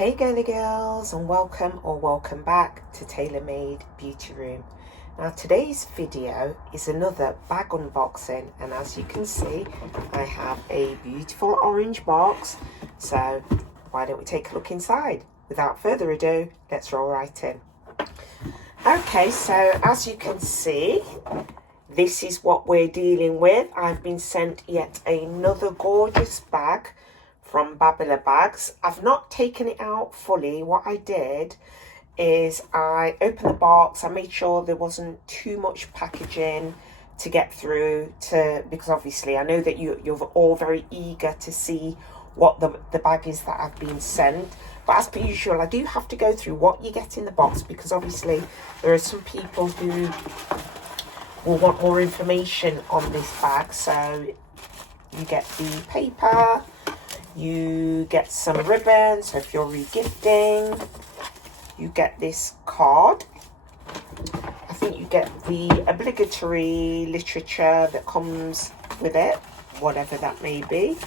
Hey girly girls, and welcome back to Tailor Made Beauty Room. Now today's video is another bag unboxing, and as you can see I have a beautiful orange box, so why don't we take a look inside? Without further ado, let's roll right in. Okay, so as you can see, this is what we're dealing with. I've been sent yet another gorgeous bag from Babalabags. I've not taken it out fully. What I did is I opened the box. I made sure there wasn't too much packaging to get through because obviously I know that you're all very eager to see what the bag is that I've been sent. But as per usual, I do have to go through what you get in the box, because obviously there are some people who will want more information on this bag. So you get the paper, you get some ribbon, so if you're regifting, you get this card. I think you get the obligatory literature that comes with it, whatever that may be.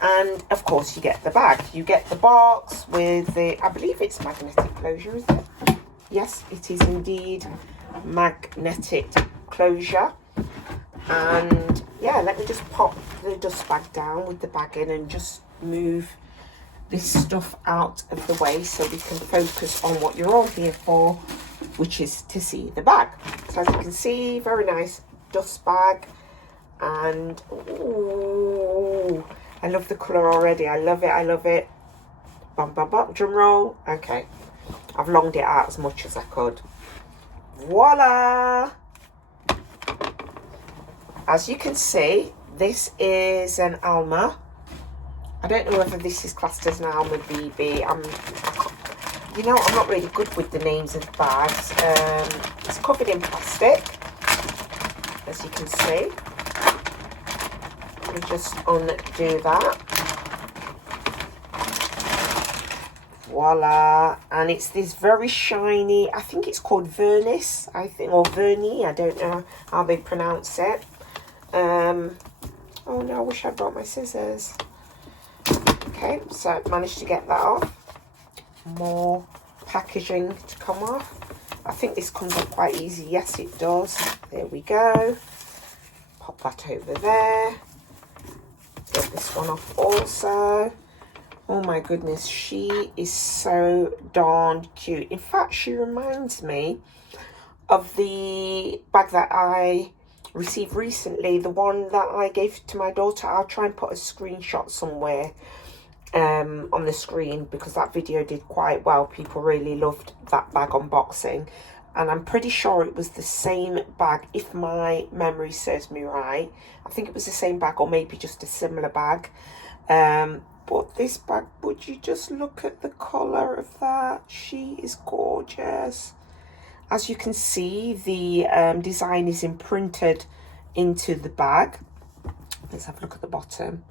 And of course you get the bag. You get the box with the, I believe it's magnetic closure, is it? Yes, it is indeed magnetic closure. And yeah, let me just pop the dust bag down with the bag in and just move this stuff out of the way so we can focus on what you're all here for, which is to see the bag. So as you can see, very nice dust bag, and ooh, I love the colour already. I love it. Bum bum bum, drum roll. Okay, I've longed it out as much as I could. Voila! As you can see, this is an Alma. I don't know whether this is classed as an Alma BB. I'm not really good with the names of the bags. It's covered in plastic, as you can see. Let me just undo that. Voila! And it's this very shiny, I think it's called Vernis, or Vernis, I don't know how they pronounce it. Oh no, I wish I brought my scissors. Okay, so I managed to get that off. More packaging to come off. I think this comes off quite easy. Yes, it does. There we go. Pop that over there. Get this one off also. Oh my goodness, she is so darn cute. In fact, she reminds me of the bag that I received recently, the one that I gave to my daughter. I'll try and put a screenshot somewhere on the screen, because that video did quite well. People really loved that bag unboxing, and I'm pretty sure it was the same bag, if my memory serves me right. I think it was the same bag, or maybe just a similar bag. But this bag, would you just look at the colour of that? She is gorgeous. As you can see, the design is imprinted into the bag. Let's have a look at the bottom.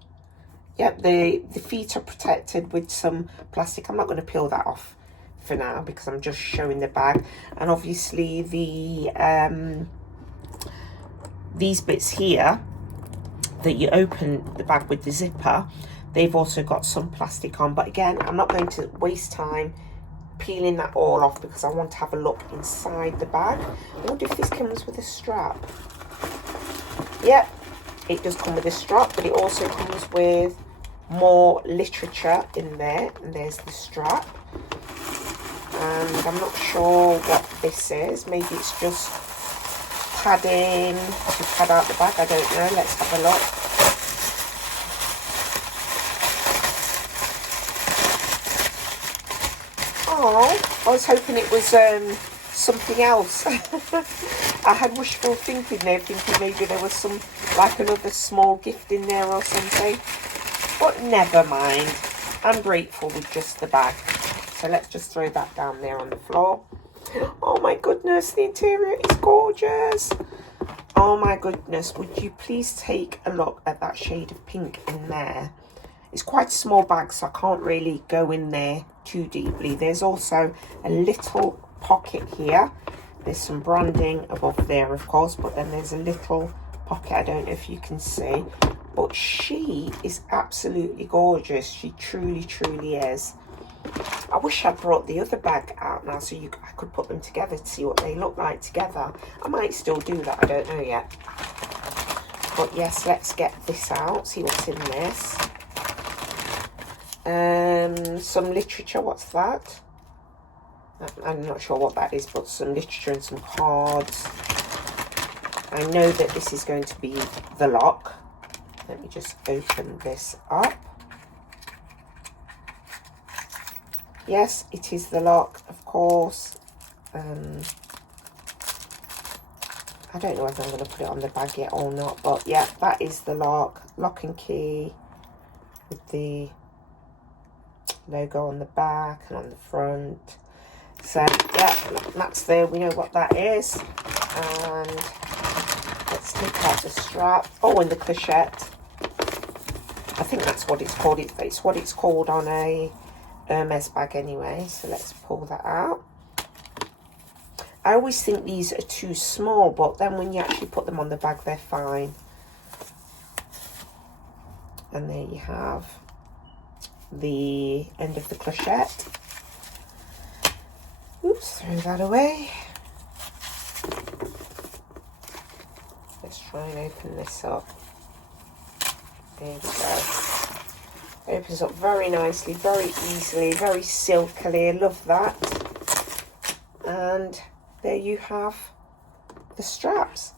Yep, the feet are protected with some plastic. I'm not going to peel that off for now because I'm just showing the bag. And obviously these bits here that you open the bag with, the zipper, they've also got some plastic on. But again, I'm not going to waste time peeling that all off because I want to have a look inside the bag. I wonder if this comes with a strap. Yep, it does come with a strap, but it also comes with more literature in there, and there's the strap. And I'm not sure what this is. Maybe it's just padding to pad out the bag. I don't know. Let's have a look. Oh, I was hoping it was something else. I had wishful thinking there, thinking maybe there was some, like another small gift in there or something. But never mind. I'm grateful with just the bag. So let's just throw that down there on the floor. Oh my goodness, the interior is gorgeous. Oh my goodness, would you please take a look at that shade of pink in there? It's quite a small bag, so I can't really go in there too deeply. There's also a little pocket here. There's some branding above there, of course, but then there's a little pocket. I don't know if you can see, but she is absolutely gorgeous. She truly, truly is. I wish I brought the other bag out now so I could put them together to see what they look like together. I might still do that, I don't know yet. But yes, let's get this out, see what's in this. Some literature, what's that? I'm not sure what that is, but some literature and some cards. I know that this is going to be the lock. Let me just open this up. Yes, it is the lock, of course. I don't know whether I'm going to put it on the bag yet or not, but yeah, that is the lock and key with the logo on the back and on the front. So yeah, that's there. We know what that is. And let's take out the strap. Oh, and the clochette. I think that's what it's called. It's what it's called on a Hermes bag anyway. So let's pull that out. I always think these are too small, but then when you actually put them on the bag, they're fine. And there you have the end of the clochette. Oops, throw that away. Let's try and open this up. There we go. Opens up very nicely, very easily, very silkily. Love that. And there you have the straps.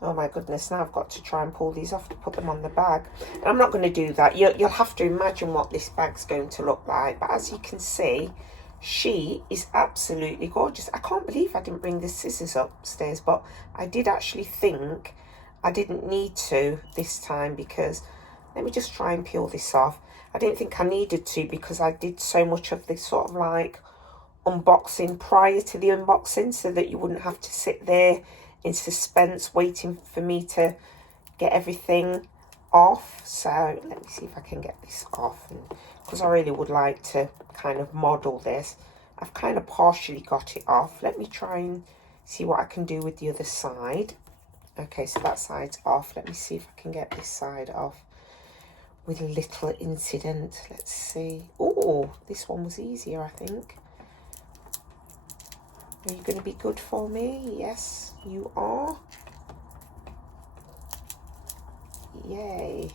Oh my goodness, now I've got to try and pull these off to put them on the bag. And I'm not going to do that. You'll have to imagine what this bag's going to look like. But as you can see, she is absolutely gorgeous. I can't believe I didn't bring the scissors upstairs, but I did actually think I didn't need to this time, because let me just try and peel this off. I didn't think I needed to because I did so much of this sort of like unboxing prior to the unboxing, so that you wouldn't have to sit there in suspense waiting for me to get everything off. So let me see if I can get this off, and because I really would like to kind of model this. I've kind of partially got it off. Let me try and see what I can do with the other side. Okay, so that side's off. Let me see if I can get this side off with a little incident. Let's see. Oh, this one was easier, I think. Are you going to be good for me? Yes, you are. Yay.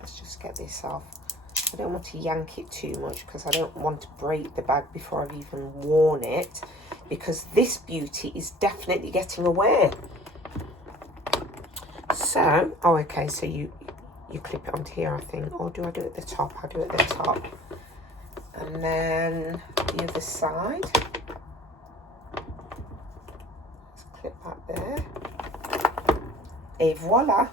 Let's just get this off. I don't want to yank it too much because I don't want to break the bag before I've even worn it, because this beauty is definitely getting away. So, oh, okay, so you clip it onto here, I think. Or do I do it at the top? I do it at the top. And then the other side. Let's clip that there. Et voila.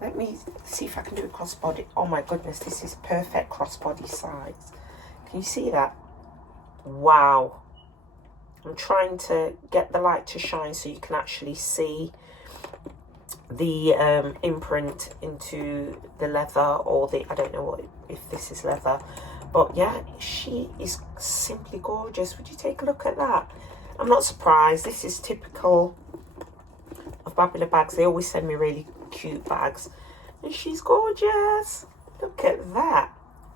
Let me see if I can do a crossbody. Oh my goodness, this is perfect crossbody size. Can you see that? Wow. I'm trying to get the light to shine so you can actually see the imprint into the leather, or the, I don't know what, if this is leather, but yeah, she is simply gorgeous. Would you take a look at that? I'm not surprised. This is typical of Babalabags. They always send me really cute bags, and she's gorgeous. Look at that.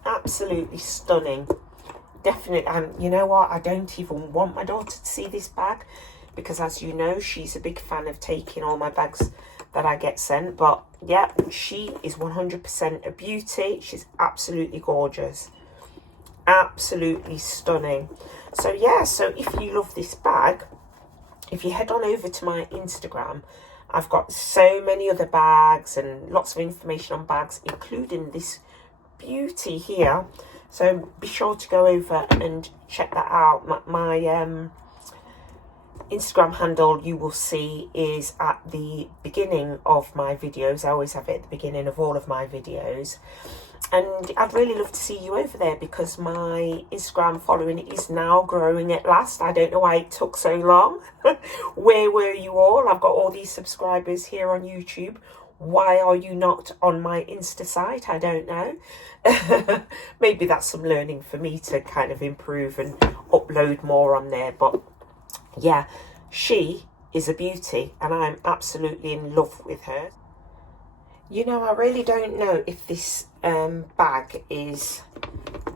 Absolutely stunning. Definitely. You know what, I don't even want my daughter to see this bag, because as you know, she's a big fan of taking all my bags that I get sent. But yeah, she is 100% a beauty. She's absolutely gorgeous, absolutely stunning. So yeah, so if you love this bag, if you head on over to my Instagram, I've got so many other bags and lots of information on bags, including this beauty here. So be sure to go over and check that out. My Instagram handle, you will see, is at the beginning of my videos. I always have it at the beginning of all of my videos. And I'd really love to see you over there, because my Instagram following is now growing at last. I don't know why it took so long. Where were you all? I've got all these subscribers here on YouTube. Why are you not on my Insta site? I don't know. Maybe that's some learning for me to kind of improve and upload more on there. But yeah, she is a beauty, and I'm absolutely in love with her. You know, I really don't know if this bag is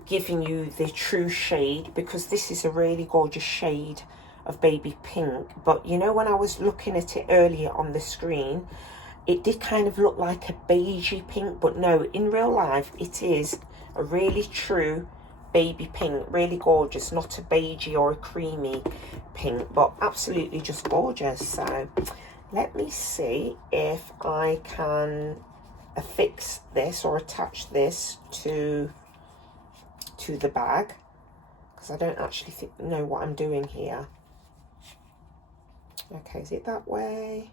giving you the true shade, because this is a really gorgeous shade of baby pink. But you know, when I was looking at it earlier on the screen, it did kind of look like a beigey pink, but no, in real life it is a really true baby pink, really gorgeous, not a beigey or a creamy pink, but absolutely just gorgeous. So let me see if I can affix this or attach this to the bag, because I don't actually know what I'm doing here. Okay, is it that way?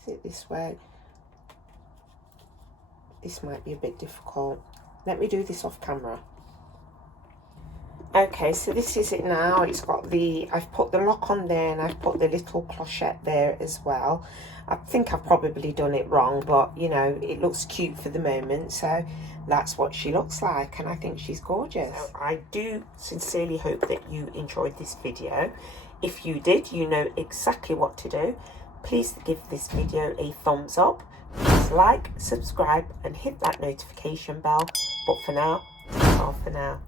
Is it this way? This might be a bit difficult. Let me do this off camera. Okay, so this is it now. It's got the, I've put the lock on there, and I've put the little clochette there as well. I think I've probably done it wrong, but you know, it looks cute for the moment, so that's what she looks like, and I think she's gorgeous. So I do sincerely hope that you enjoyed this video. If you did, you know exactly what to do. Please give this video a thumbs up, please like, subscribe, and hit that notification bell. But for now, ta-ta for now.